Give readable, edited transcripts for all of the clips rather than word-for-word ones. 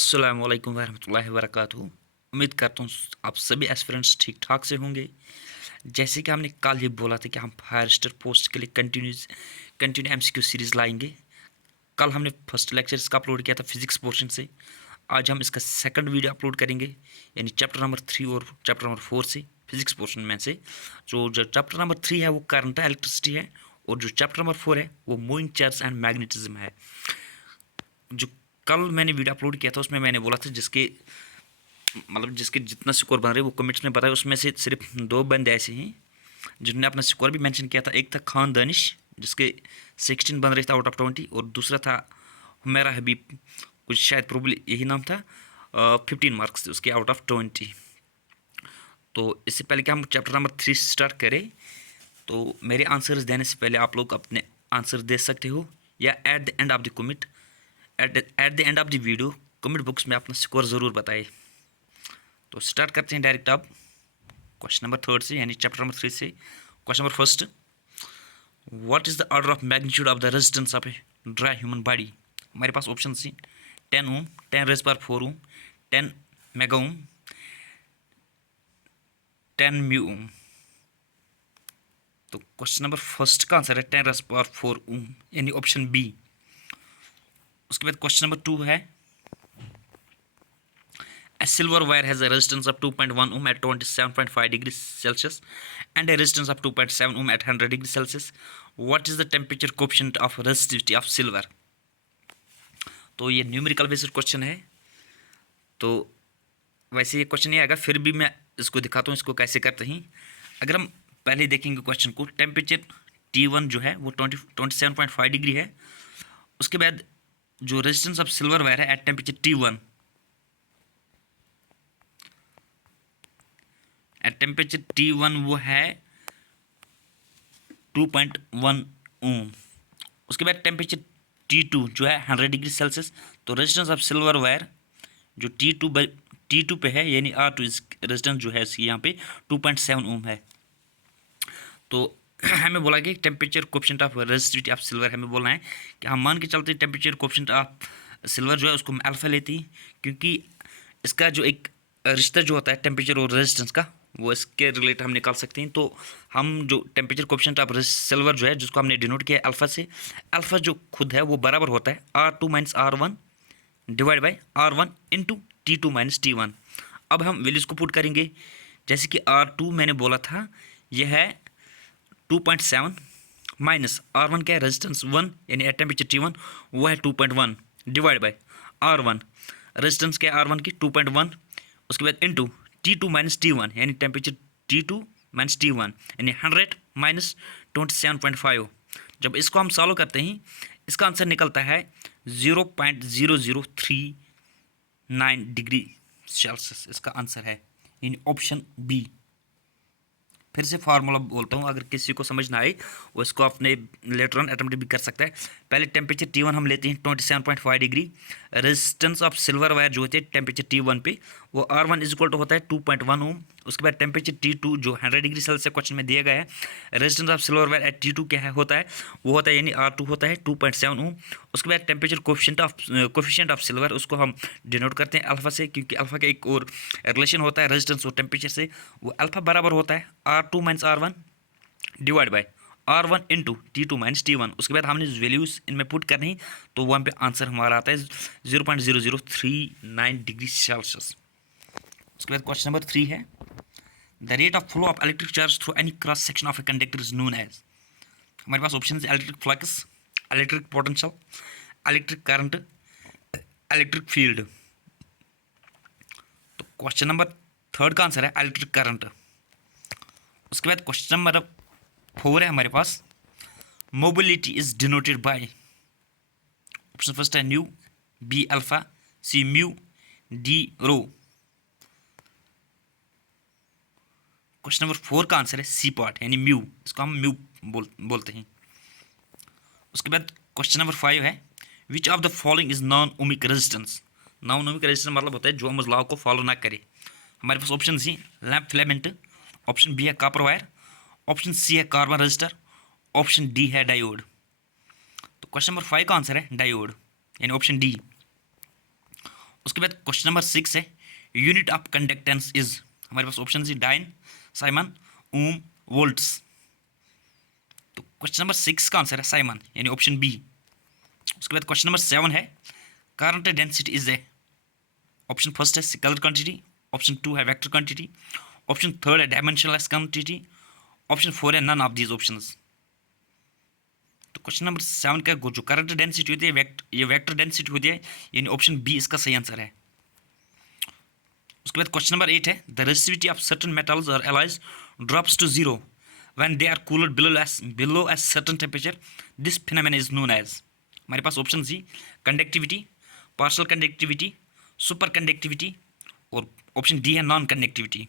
अस्सलाम वालेकुम रहमतुल्लाहि व बरकातुहू। उम्मीद करता हूँ आप सभी एस्पिरेंट्स ठीक ठाक से होंगे। जैसे कि हमने कल ही बोला था कि हम फायरस्टर पोस्ट के लिए कंटिन्यू एमसीक्यू सीरीज़ लाएंगे। कल हमने फर्स्ट लेक्चर इसका अपलोड किया था फिजिक्स पोर्शन से। आज हम इसका सेकंड वीडियो अपलोड करेंगे, यानी चैप्टर नंबर 3 और चैप्टर नंबर 4 से, फिजिक्स पोर्शन में से। जो चैप्टर नंबर 3 है वो करंट इलेक्ट्रिसिटी है, और जो चैप्टर नंबर 4 है वो मूविंग चार्ज एंड मैग्नेटिज्म है। जो कल मैंने वीडियो अपलोड किया था उसमें मैंने बोला था जिसके जितना स्कोर बन रहे वो कमेंट्स में बताया, उसमें से सिर्फ 2 बंदे ऐसे हैं जिन्होंने अपना स्कोर भी मेंशन किया था। एक था खान दानिश जिसके 16 बन रहे थे आउट ऑफ 20, और दूसरा था हुमैरा हबीब, कुछ शायद प्रोबली यही नाम था। 15 मार्क्स थे उसके आउट ऑफ 20। तो इससे पहले कि हम चैप्टर नंबर 3 स्टार्ट करें, तो मेरे आंसर्स देने से पहले आप लोग अपने आंसर दे सकते हो, या at the end of the commit at the end of the video comment box में अपना स्कोर ज़रूर बताएं। तो स्टार्ट करते हैं डायरेक्ट अब क्वेश्चन नंबर 3 से, यानी चैप्टर नंबर 3 से। Question number 1, what is the order of magnitude of the resistance of a dry human body. हमारे पास ऑप्शन सी 10 ओम, 10⁻⁴ ओम, 10 मेगा ओम, 10 म्यू ओम। तो क्वेश्चन नंबर 1 का आंसर है 10⁻⁴ ओम, यानी ऑप्शन बी। उसके बाद क्वेश्चन नंबर 2 है, a silver wire has a resistance of 2.1 ohm at 27.5 degrees Celsius and a resistance of 2.7 ohm at 100 degrees Celsius. What is the temperature coefficient of resistivity of silver? तो ये numerical based question है। तो वैसे ये question नहीं आएगा, फिर भी मैं इसको दिखाता हूँ इसको कैसे करते हैं। अगर हम पहले देखेंगे क्वेश्चन को, टेम्परेचर T1 जो है वो 27.5 डिग्री है। उसके बाद जो रेजिस्टेंस ऑफ सिल्वर वायर है at temperature T1 at temperature T1 वो है 2.1 ओम। उसके बाद टेम्परेचर T2 जो है 100 डिग्री सेल्सियस। तो रेजिस्टेंस ऑफ सिल्वर वायर जो T2 पे है, यानी R2 इस रेजिस्टेंस जो है इसकी यहाँ पे 2.7 ओम है। तो हमें बोला कि temperature coefficient of resistivity of silver, हमें बोलना है कि हम मान के चलते टेम्परेचर कोएफिशिएंट ऑफ सिल्वर जो है उसको हम अल्फा लेती, क्योंकि इसका जो एक रिश्ता जो होता है टेम्परेचर और रेजिस्टेंस का, वो इसके रिलेट हम निकाल सकते हैं। तो हम जो टेम्परेचर कोएफिशिएंट ऑफ सिल्वर जो है जिसको हमने डिनोट किया अल्फा से, अल्फा जो खुद है वो बराबर होता है R2 - R1 divide by R1 into T2 - T1। अब हम वैल्यूज़ को पुट करेंगे, जैसे कि R2 मैंने बोला था यह है 2.7 माइनस R1 क्या है रेजिस्टेंस 1, यानी एट टेम्परेचर T1 वो है 2.1 डिवाइड बाई R1 रेजिस्टेंस क्या है R1 की 2.1। उसके बाद इंटू T2 - T1, यानी टेम्परेचर T2 - T1, यानी 100 माइनस 27.5। जब इसको हम सॉल्व करते हैं इसका आंसर निकलता है 0.0039 डिग्री सेल्सियस। इसका आंसर है, यानी ऑप्शन बी। फिर से फार्मूला बोलता हूँ, अगर किसी को समझ ना आए वो इसको अपने लेटर ऑन अटेम्प्ट भी कर सकता है। पहले टेम्परेचर T1 हम लेते हैं 27.5 degree. Resistance of silver wire जो होते हैं टेम्परेचर T1 पे वो R1 इज इक्वल टू होता है 2.1 ओम। उसके बाद टेम्परेचर T2 जो 100 डिग्री सेल्सियस क्वेश्चन में दिया गया है, resistance of silver wire eight T2 क्या है होता है, वो होता है यानी R2 होता है 2.7 ओम। उसके बाद टेम्परेचर कोएफिशिएंट ऑफ सिल्वर उसको हम डिनोट करते हैं अल्फा से, क्योंकि अल्फा का एक और रिलेशन होता है रेजिस्टेंस और टेम्परेचर से, वो अल्फा बराबर होता है R2 - R1 divide by R1 into T2 - T1। उसके बाद हमने वैल्यूज़ इनमें पुट करनी, तो वहाँ पे आंसर हमारा आता है 0.0039 डिग्री सेल्सियस। उसके बाद क्वेश्चन नंबर 3 है, the rate of flow of electric charge through any cross section of a conductor is known as. हमारे पास ऑप्शन है electric flux, electric potential, electric current, electric field. तो क्वेश्चन नंबर 3 का answer है electric current. उसके बाद question number 4 है हमारे पास, mobility is denoted by. Option first है nu, B alpha, C mu, D rho. Question number 4 का आंसर है सी पार्ट, यानी म्यू, इसको हम म्यू बोलते हैं। उसके बाद क्वेश्चन नंबर 5 है, which of the following is non ohmic resistance. Non ohmic resistance मतलब होता है जो हम लॉ को फॉलो ना करें। हमारे पास option C lamp filament, option B है कॉपर वायर, ऑप्शन सी है कार्बन रजिस्टर, ऑप्शन डी है डायोड। तो क्वेश्चन नंबर 5 का आंसर है डायोड, यानी ऑप्शन डी। उसके बाद क्वेश्चन नंबर 6 है यूनिट ऑफ कंडक्टेंस इज, हमारे पास ऑप्शन जी डाइन, साइमन, ओम, वोल्ट्स। तो क्वेश्चन नंबर 6 का आंसर है साइमन यानी ऑप्शन बी। उसके बाद क्वेश्चन नंबर 7 है current density is a, option first है स्केलर क्वांटिटी, ऑप्शन 2 है वेक्टर क्वांटिटी, ऑप्शन 3 है डायमेंशनलेस क्वांटिटी, ऑप्शन 4 है नन ऑफ दीज ऑप्शंस। तो क्वेश्चन नंबर 7 का जो करंट डेंसिटी होती है ये वेक्टर डेंसिटी होती है यानी ऑप्शन बी इसका सही आंसर है। उसके बाद क्वेश्चन नंबर 8 है the resistivity of certain metals और alloys drops to zero when they are cooled below as certain temperature, this phenomena is known as, हमारे पास option C conductivity, partial conductivity, super conductivity और option D है non conductivity.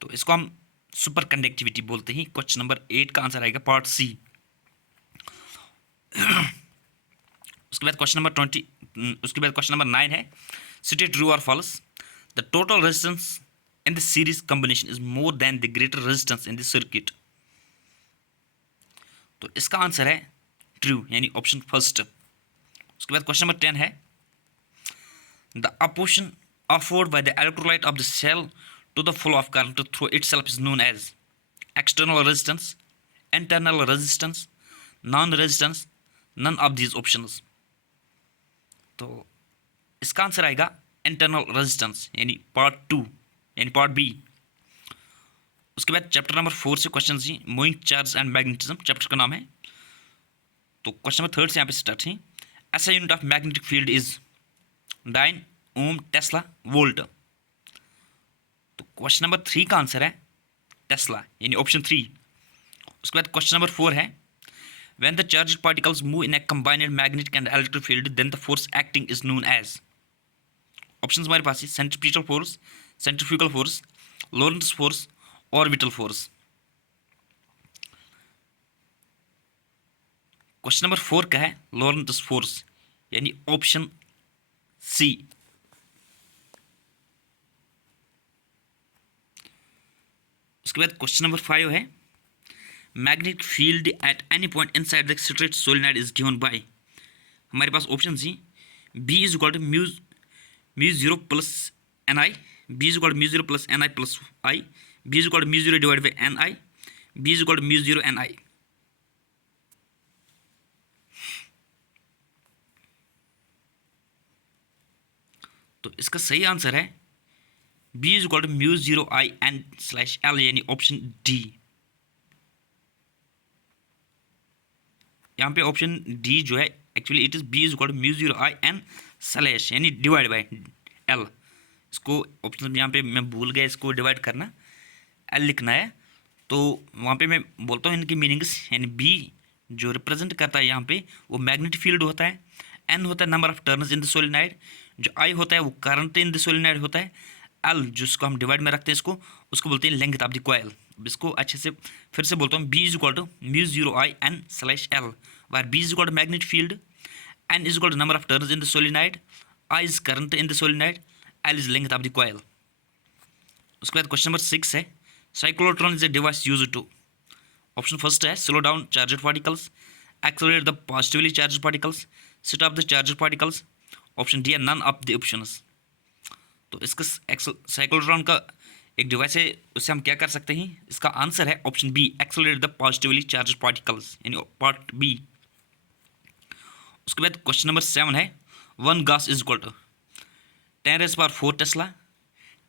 तो इसको हम super conductivity बोलते हैं। क्वेश्चन नंबर 8 का आंसर आएगा पार्ट सी। उसके बाद क्वेश्चन नंबर 9 है स्टेट ट्रू और false, the total resistance in the series combination is more than the greater resistance in the circuit. तो इसका आंसर है ट्रू यानी ऑप्शन फर्स्ट। उसके बाद क्वेश्चन नंबर 10 है the opposition offered by the electrolyte of the cell to the flow of current through itself is known as external resistance, internal resistance, non-resistance, none of these options। तो इसका answer आएगा internal resistance यानी part 2 यानी part B. उसके बाद chapter number 4 से question जी moving charge and magnetism chapter का नाम है। तो क्वेश्चन नंबर 3 से यहाँ पे स्टार्ट है ऐसा unit of magnetic field is dyne, ohm, tesla, volt. तो क्वेश्चन नंबर 3 का आंसर है टेस्ला यानी ऑप्शन 3। उसके बाद क्वेश्चन नंबर 4 है when the charged particles move in a combined magnetic and electric field then the force acting is known as, options हमारे पास है centrifugal force, centrifugal force, Lorentz force, orbital force. Question number 4 का है Lorentz force यानी option C. उसके बाद question number 5 है magnetic field at any point inside the straight solenoid is given by, हमारे पास option C B is equal to mu 0 plus n I, B is equal to mu 0 plus n I plus I, B is equal to mu 0 divide by n I, B is equal to mu 0 n I. तो इसका सही answer है B is equal to mu 0 I N slash L यानी option D. यहाँ पे option D जो है actually it is B is equal to mu 0 I N slash यानी डिवाइड बाय एल। इसको ऑप्शन यहाँ पे मैं भूल गया इसको डिवाइड करना, एल लिखना है। तो वहाँ पे मैं बोलता हूँ इनकी मीनिंग्स यानी बी जो रिप्रेजेंट करता है यहाँ पे वो मैग्नेटिक फील्ड होता है, एन होता है number of turns in the solenoid, जो आई होता है वो करंट इन द सोलेनॉइड होता है, एल जिसको हम डिवाइड में रखते हैं इसको उसको बोलते हैं लेंथ ऑफ द कॉइल। इसको अच्छे से फिर से बोलता हूँ B is equal to mu 0 I N slash L where B is equal to magnetic field, n is equal to number of turns in the solenoid, I is current in the solenoid, L is length of the coil. उसके बाद question number 6 है cyclotron is a device used to, option first है slow down charged particles, accelerate the positively charged particles, set off the charged particles, option D है none of the options. तो इसका cyclotron का एक device है उससे हम क्या कर सकते हैं, इसका आंसर है option B accelerate the positively charged particles यानी पार्ट बी। उसके बाद क्वेश्चन नंबर 7 है 1 gauss is equal to 10 raised power 4 tesla,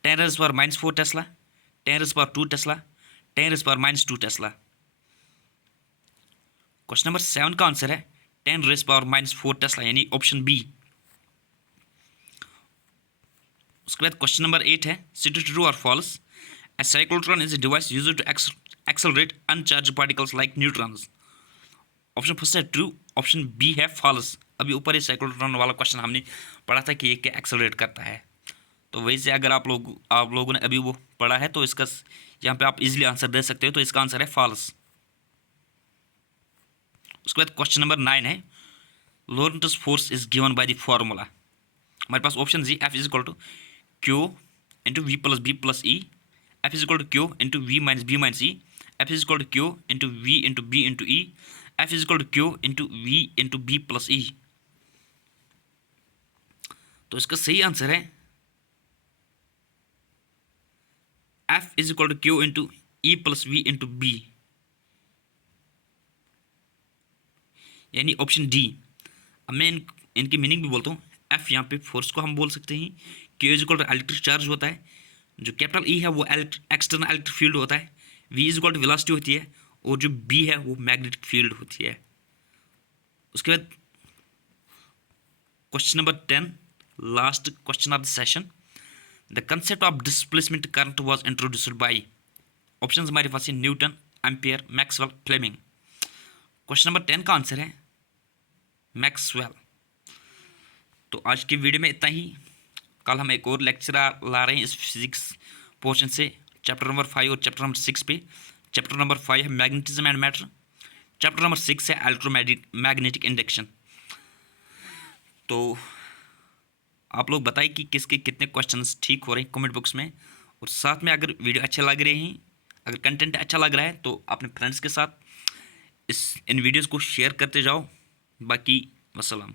10 raised power minus 4 tesla, 10 raised power 2 tesla, 10 raised power minus 2 tesla. Question number 7 का answer है 10 raised power minus 4 tesla यानी option B. उसके बाद question number 8 है state true और false, a cyclotron is a device used to accelerate uncharge particles like neutrons, option first है true, option B है false. अभी ऊपर ये साइक्लोट्रॉन वाला क्वेश्चन हमने पढ़ा था कि ये क्या एक्सेलरेट करता है, तो वही से अगर आप लोगों ने अभी वो पढ़ा है तो इसका यहाँ पे आप इजीली आंसर दे सकते हो। तो इसका आंसर है फॉल्स। उसके बाद क्वेश्चन नंबर 9 है Lorentz force is given by the formula, हमारे पास ऑप्शन जी F is equal to q into v plus B plus E, F is equal to q into v minus B minus E, F is equal to q into v into B into E, F is equal to q into v into B plus E. तो इसका सही answer है F is equal to q into E plus V into B, यानी option D. अब मैं इनकी meaning भी बोलता हूँ। एफ यहाँ पे फोर्स को हम बोल सकते हैं, Q is equal to electric charge होता है, जो कैपिटल ई है वो एक्सटर्नल इलेक्ट्रिक फील्ड होता है, V is equal to velocity होती है, और जो बी है वो मैग्नेटिक फील्ड होती है। उसके बाद question number 10, last question of the session. The concept of displacement current was introduced by, option हमारे पास है Newton, Ampere, Maxwell, Fleming. Question number 10 का आंसर है मैक्सवेल। तो आज की वीडियो में इतना ही। कल हम एक और लेक्चर ला रहे हैं इस फिजिक्स पोर्शन से, चैप्टर नंबर 5 और चैप्टर नंबर 6 पे। चैप्टर नंबर 5 है magnetism and matter, chapter number 6 है इलेक्ट्रोमैग्नेटिक इंडक्शन। तो आप लोग बताइए कि किसके कितने क्वेश्चंस ठीक हो रहे हैं कमेंट बॉक्स में। और साथ में अगर वीडियो अच्छे लग रहे हैं, अगर कंटेंट अच्छा लग रहा है, तो अपने फ्रेंड्स के साथ इन वीडियोज़ को शेयर करते जाओ। बाकी वसलाम।